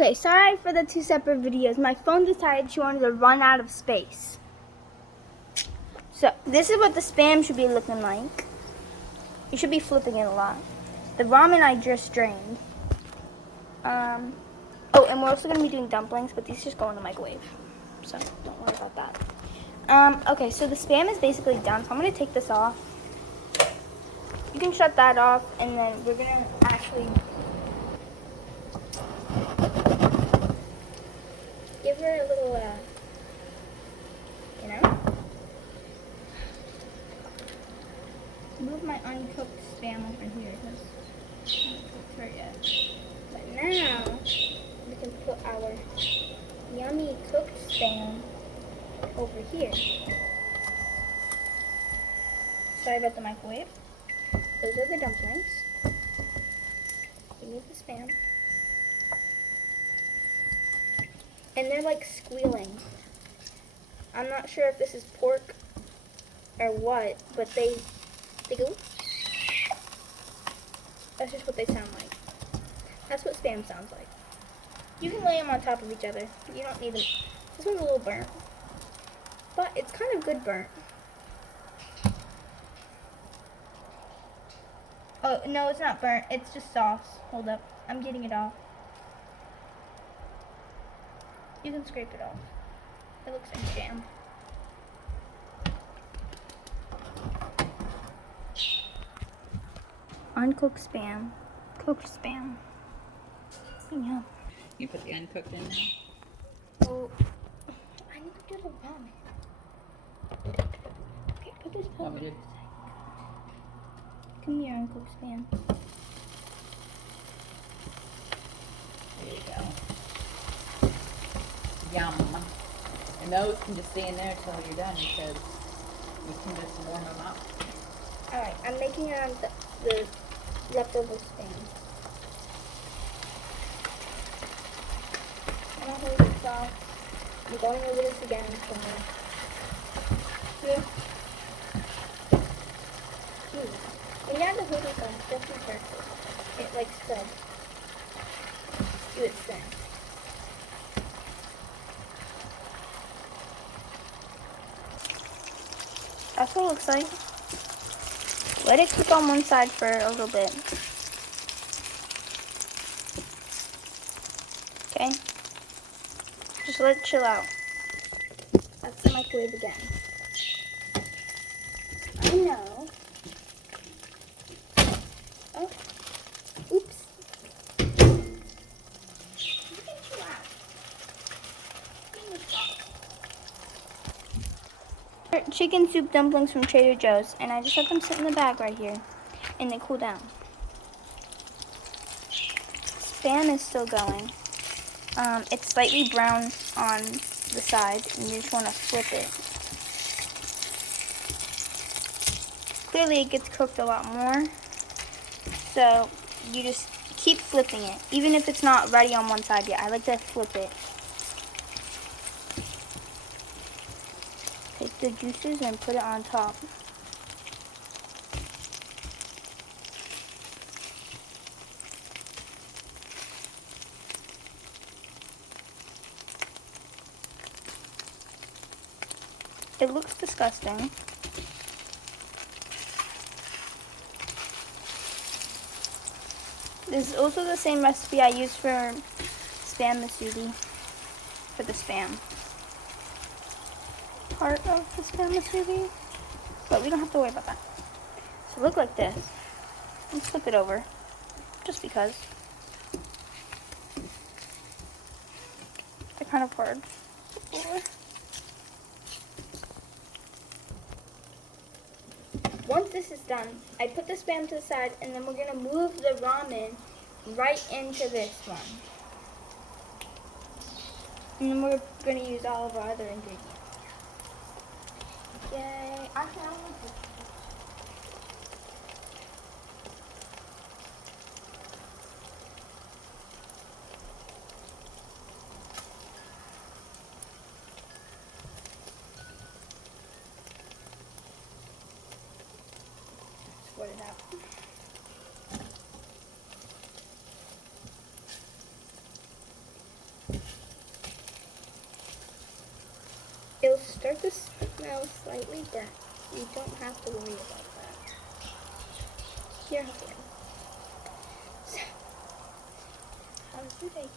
Okay, sorry for the two separate videos. My phone decided she wanted to run out of space. So, this is what the Spam should be looking like. You should be flipping it a lot. The ramen I just drained. Oh, and we're also going to be doing dumplings, but these just go in the microwave. So, don't worry about that. Okay, so the Spam is basically done. So, I'm going to take this off. You can shut that off, and then we're going to actually give her a little, move my uncooked Spam over here because I haven't cooked her yet. But now we can put our yummy cooked Spam over here. Sorry about the microwave. Those are the dumplings. Remove the Spam. And they're like squealing. I'm not sure if this is pork or what, but they go. That's just what they sound like. That's what Spam sounds like. You can lay them on top of each other. You don't need them. This one's a little burnt, but it's kind of good burnt. Oh, no, it's not burnt. It's just sauce. Hold up. I'm getting it off. You can scrape it off. It looks like jam. Uncooked Spam. Cooked Spam. Yeah. You put the uncooked in now? Oh, I need to do the ramen. Okay, put this pot. Want me to? Come here, uncooked Spam. There you go. Yum. And those can just stay in there until you're done because we can just warm them up. Alright, I'm making the leftover Spam. I'm gonna hold this off. I'm going over this again somewhere. Yeah. When you have the hoodie on, just be careful. It like spreads. Do it then. That's what it looks like. Let it cook on one side for a little bit. Okay? Just let it chill out. That's the microwave again. I know. Oh. Oops. You can chill out. Chicken soup dumplings from Trader Joe's, and I just let them sit in the bag right here, and they cool down. Spam is still going. It's slightly brown on the side, and you just want to flip it. Clearly it gets cooked a lot more, so you just keep flipping it, even if it's not ready on one side yet. I like to flip it. Take the juices and put it on top. It looks disgusting. This is also the same recipe I use for Spam masubi, for the Spam part of the Spam masubi, but we don't have to worry about that. So look like this. Let's flip it over, just because. They're kind of hard. Once this is done, I put the Spam to the side, and then we're going to move the ramen right into this one. And then we're going to use all of our other ingredients. Yay. Actually, I don't want to. Spread it out. start to smell slightly burnt. You don't have to worry about that. Here, again. So, how's your day going?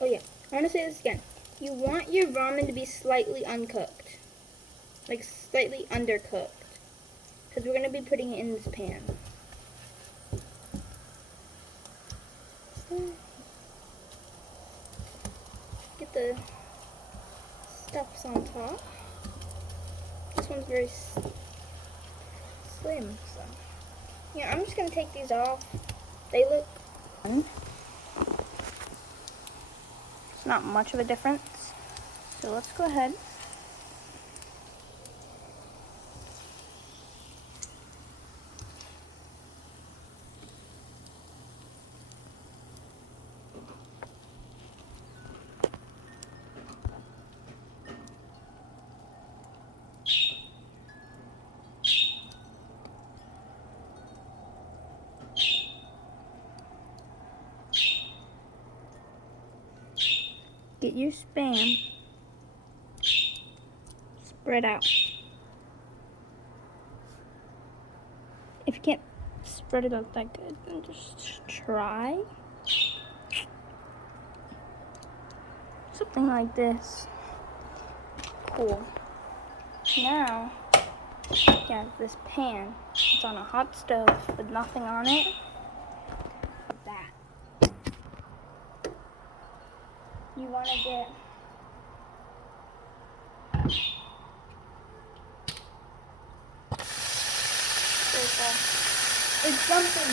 Oh yeah, I want to say this again. You want your ramen to be slightly uncooked. Like slightly undercooked. Because we're going to be putting it in this pan. So, get the stuffs on top. This one's very slim, so. Yeah, I'm just going to take these off. They look fun. It's not much of a difference. So let's go ahead. Get your Spam spread out. If you can't spread it out that good, then just try something like this. Cool. Now, you have this pan. It's on a hot stove with nothing on it. That. You want to get it's something.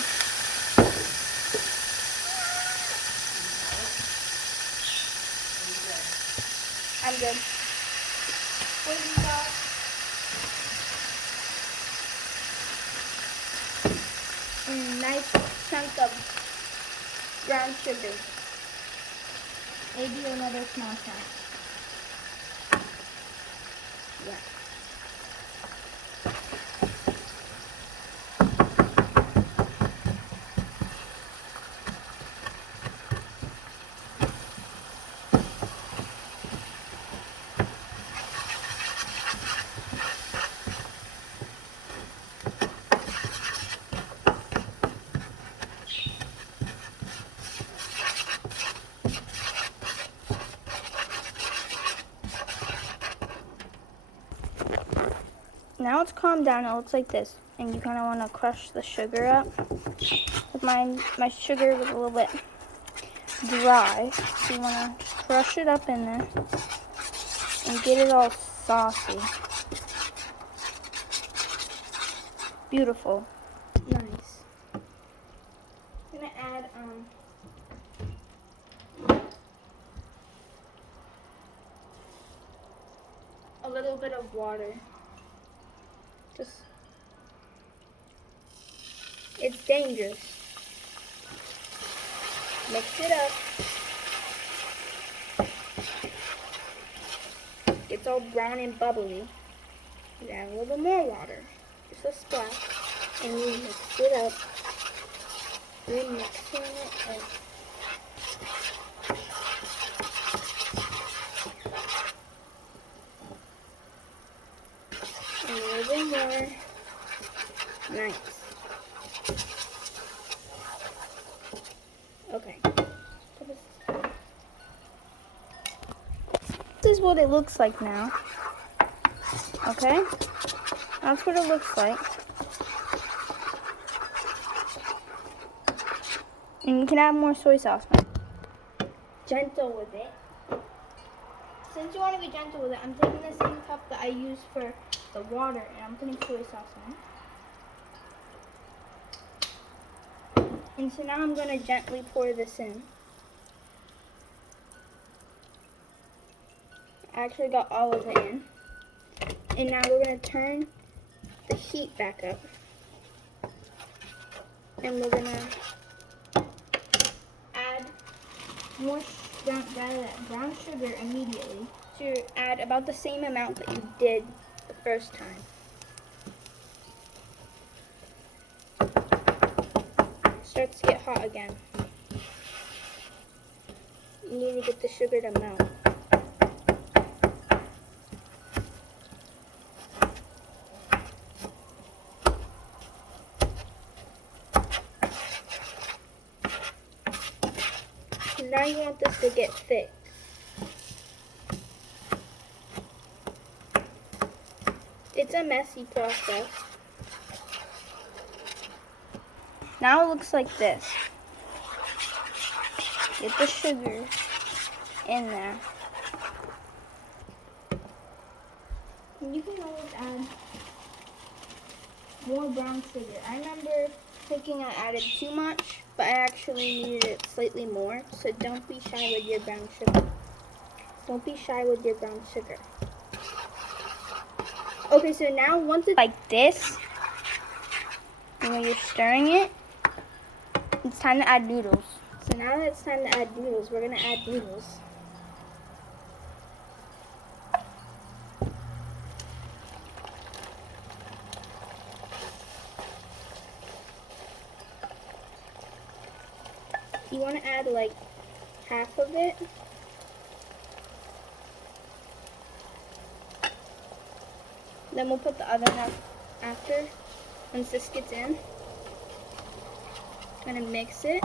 I'm good. What do you got? Nice chunk of brown sugar. Maybe another small chunk. Yeah. Now it's calmed down, it looks like this, and you kind of want to crush the sugar up. With my sugar was a little bit dry, so you want to crush it up in there and get it all saucy. Beautiful. Nice. I'm going to add a little bit of water. It's dangerous. Mix it up. It's all brown and bubbly. You add a little bit more water. Just a splash. And you mix it up. You're mixing it up. A little bit more. Nice. Okay. This is what it looks like now. Okay? That's what it looks like. And you can add more soy sauce. Gentle with it. Since you want to be gentle with it, I'm taking the same cup that I use for the water and I'm putting soy sauce in. And so now I'm going to gently pour this in. I actually got all of it in. And now we're going to turn the heat back up. And we're going to add more brown sugar immediately. So you add about the same amount that you did the first time. Starts to get hot again. You need to get the sugar to melt. So now you want this to get thick. It's a messy process. Now it looks like this. Get the sugar in there. And you can always add more brown sugar. I remember thinking I added too much, but I actually needed it slightly more. So don't be shy with your brown sugar. Don't be shy with your brown sugar. Okay, so now once it's like this, and when you're stirring it, it's time to add noodles. So now that it's time to add noodles, we're going to add noodles. You want to add like half of it. Then we'll put the other half after, once this gets in. I'm going to mix it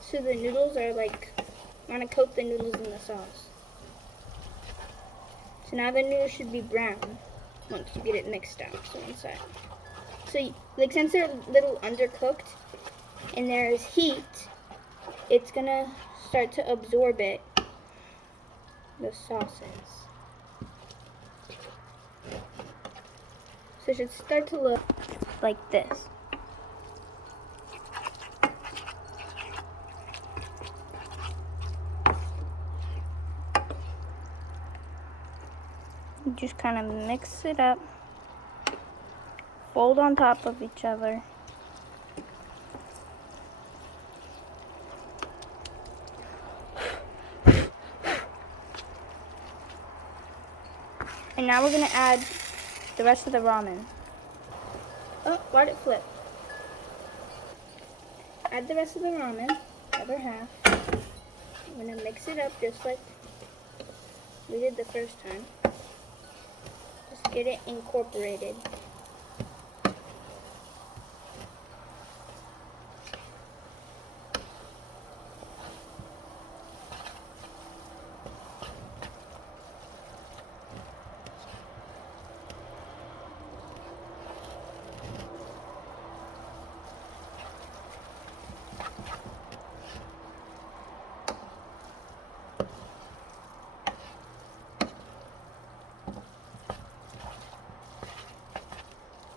so the noodles are like, I want to coat the noodles in the sauce. So now the noodles should be brown once you get it mixed up. So inside. So like since they're a little undercooked and there's heat, it's going to start to absorb it, the sauces. So it should start to look like this. You just kind of mix it up, fold on top of each other. And now we're going to add the rest of the ramen. Oh, why'd it flip? Add the rest of the ramen, the other half. I'm going to mix it up just like we did the first time. Just get it incorporated.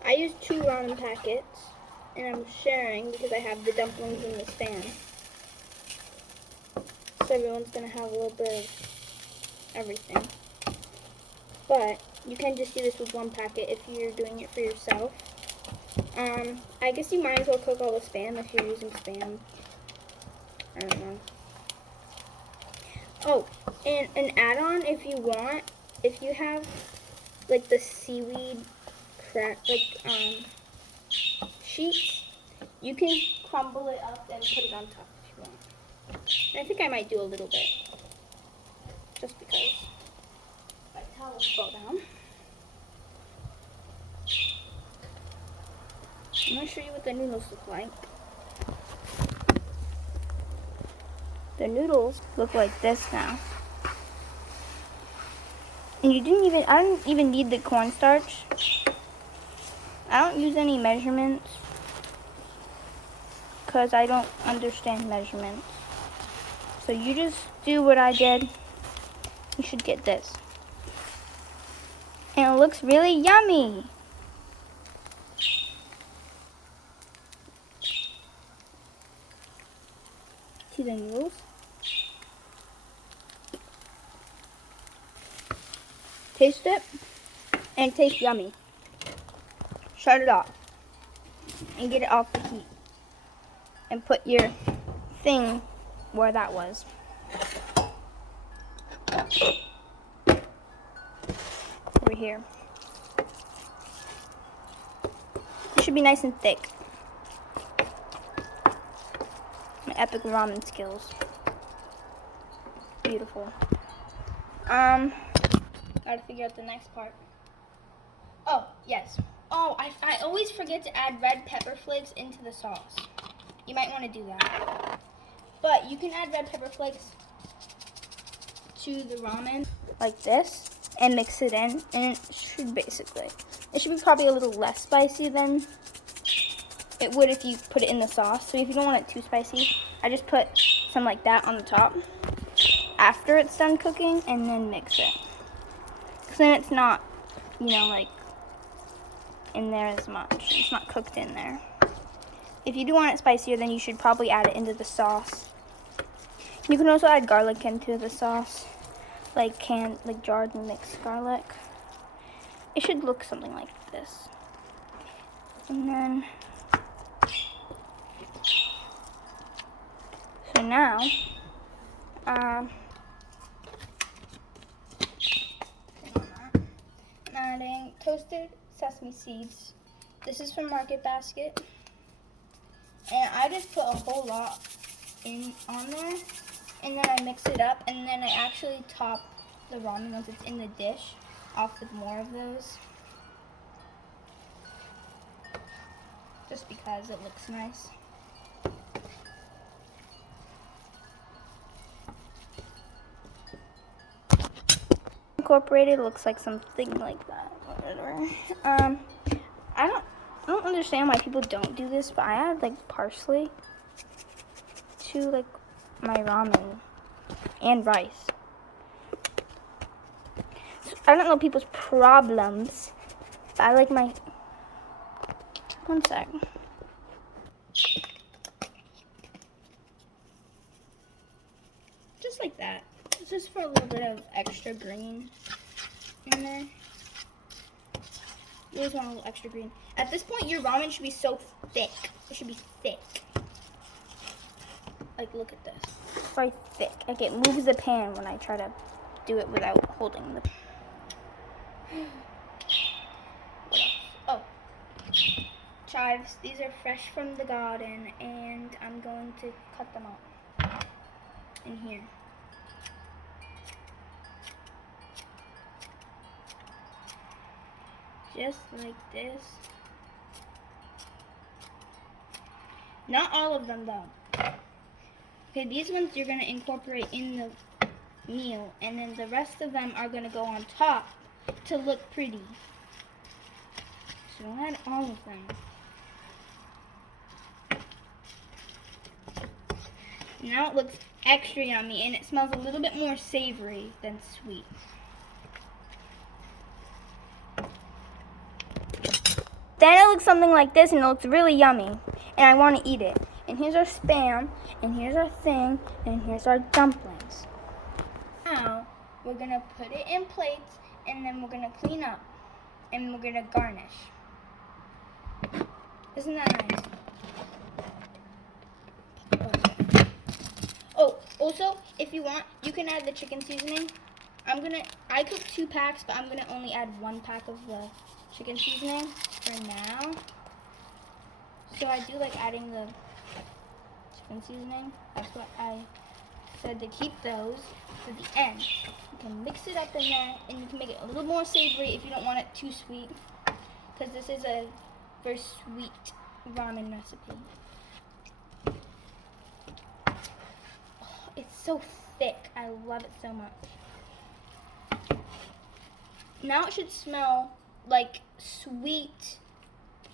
I use 2 ramen packets, and I'm sharing because I have the dumplings in this pan. So everyone's going to have a little bit of everything. But you can just do this with 1 packet if you're doing it for yourself. I guess you might as well cook all the Spam if you're using Spam. I don't know. Oh, and an add-on if you want, if you have like the seaweed sheets, you can crumble it up and put it on top if you want. And I think I might do a little bit, just because my towels fall down. I'm going to show you what the noodles look like. The noodles look like this now. And I didn't even need the cornstarch. I don't use any measurements because I don't understand measurements. So you just do what I did. You should get this. And it looks really yummy. See the noodles? Taste it, and it tastes yummy. Shut it off, and get it off the heat. And put your thing where that was. Over here. It should be nice and thick. My epic ramen skills. Beautiful. Gotta figure out the next part. Oh, yes. Oh, I always forget to add red pepper flakes into the sauce. You might want to do that. But you can add red pepper flakes to the ramen like this and mix it in, and it should be probably a little less spicy than it would if you put it in the sauce. So if you don't want it too spicy, I just put some like that on the top after it's done cooking and then mix it. Because then it's not, like in there as much. It's not cooked in there. If you do want it spicier, then you should probably add it into the sauce. You can also add garlic into the sauce, like jarred and mixed garlic. It should look something like this. And then, so now, I'm adding toasted sesame seeds. This is from Market Basket. And I just put a whole lot on there, and then I mix it up, and then I actually top the ramen once it's in the dish off with more of those. Just because it looks nice. Incorporated looks like something like that. Whatever. I don't understand why people don't do this, but I add like parsley to like my ramen and rice. So, I don't know people's problems, but I like my. One sec. Just like that. Just for a little bit of extra green in there. You always want a little extra green. At this point, your ramen should be so thick. It should be thick. Like, look at this. Very thick. Like, it moves the pan when I try to do it without holding the pan. What else? Oh. Chives. These are fresh from the garden, and I'm going to cut them up in here. Just like this. Not all of them though. Okay, these ones you're going to incorporate in the meal, and then the rest of them are going to go on top to look pretty. So don't add all of them. Now it looks extra yummy, and it smells a little bit more savory than sweet. Then it looks something like this, and it looks really yummy, and I want to eat it. And here's our Spam, and here's our thing, and here's our dumplings. Now, we're going to put it in plates, and then we're going to clean up, and we're going to garnish. Isn't that nice? Oh, also, if you want, you can add the chicken seasoning. I cooked 2 packs, but I'm going to only add 1 pack of the chicken seasoning for now. So I do like adding the chicken seasoning. That's what I said, to keep those for the end. You can mix it up in there, and you can make it a little more savory if you don't want it too sweet, because this is a very sweet ramen recipe. Oh, it's so thick. I love it so much. Now it should smell like sweet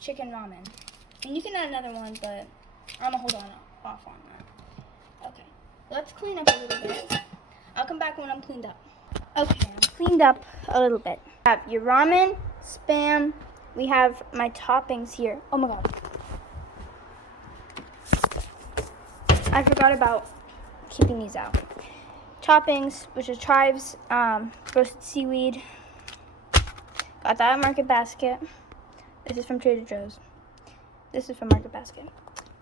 chicken ramen. And you can add another one, but I'm gonna hold off on that. Okay, let's clean up a little bit. I'll come back when I'm cleaned up. Okay, I'm cleaned up a little bit. I have your ramen, Spam. We have my toppings here. Oh my god. I forgot about keeping these out. Toppings, which is chives, roasted seaweed. Got that at Market Basket. This is from Trader Joe's. This is from Market Basket.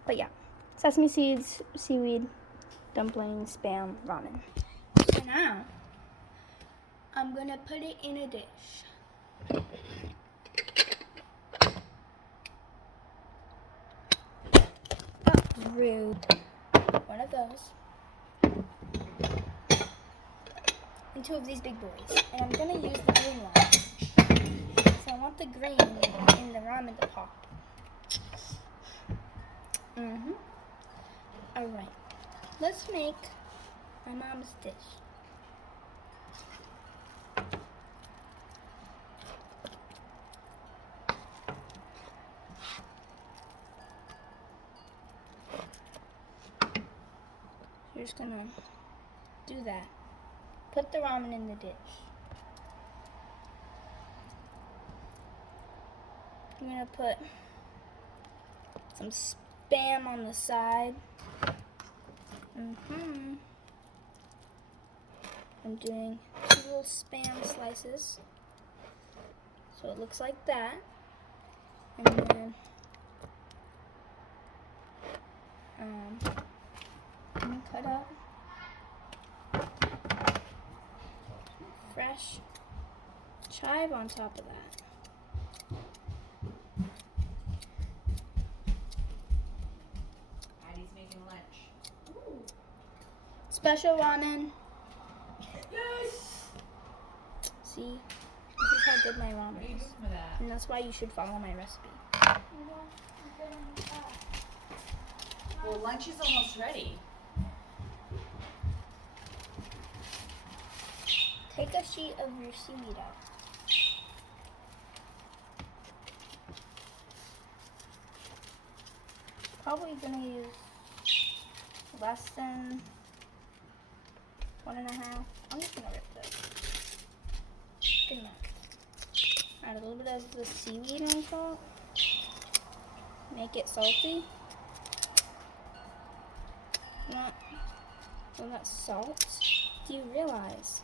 But yeah, sesame seeds, seaweed, dumplings, Spam, ramen. So now, I'm gonna put it in a dish. Oh, rude. One of those. And two of these big boys. And I'm gonna use the green one. So I want the green in the ramen to pop. Alright. Let's make my mom's dish. You're just gonna do that. Put the ramen in the dish. I'm gonna put some Spam on the side. I'm doing 2 little Spam slices. So it looks like that. And then I'm gonna cut up fresh chive on top of that. Addie's making lunch. Ooh. Special ramen. Yes! See, this is how good my ramen What are you is. doing with that? And that's why you should follow my recipe. Well, lunch is almost ready. Take a sheet of your seaweed out. Probably gonna use less than 1.5. I'm just gonna rip this. Good enough. Add a little bit of the seaweed on top. Make it salty. Not salt. Do you realize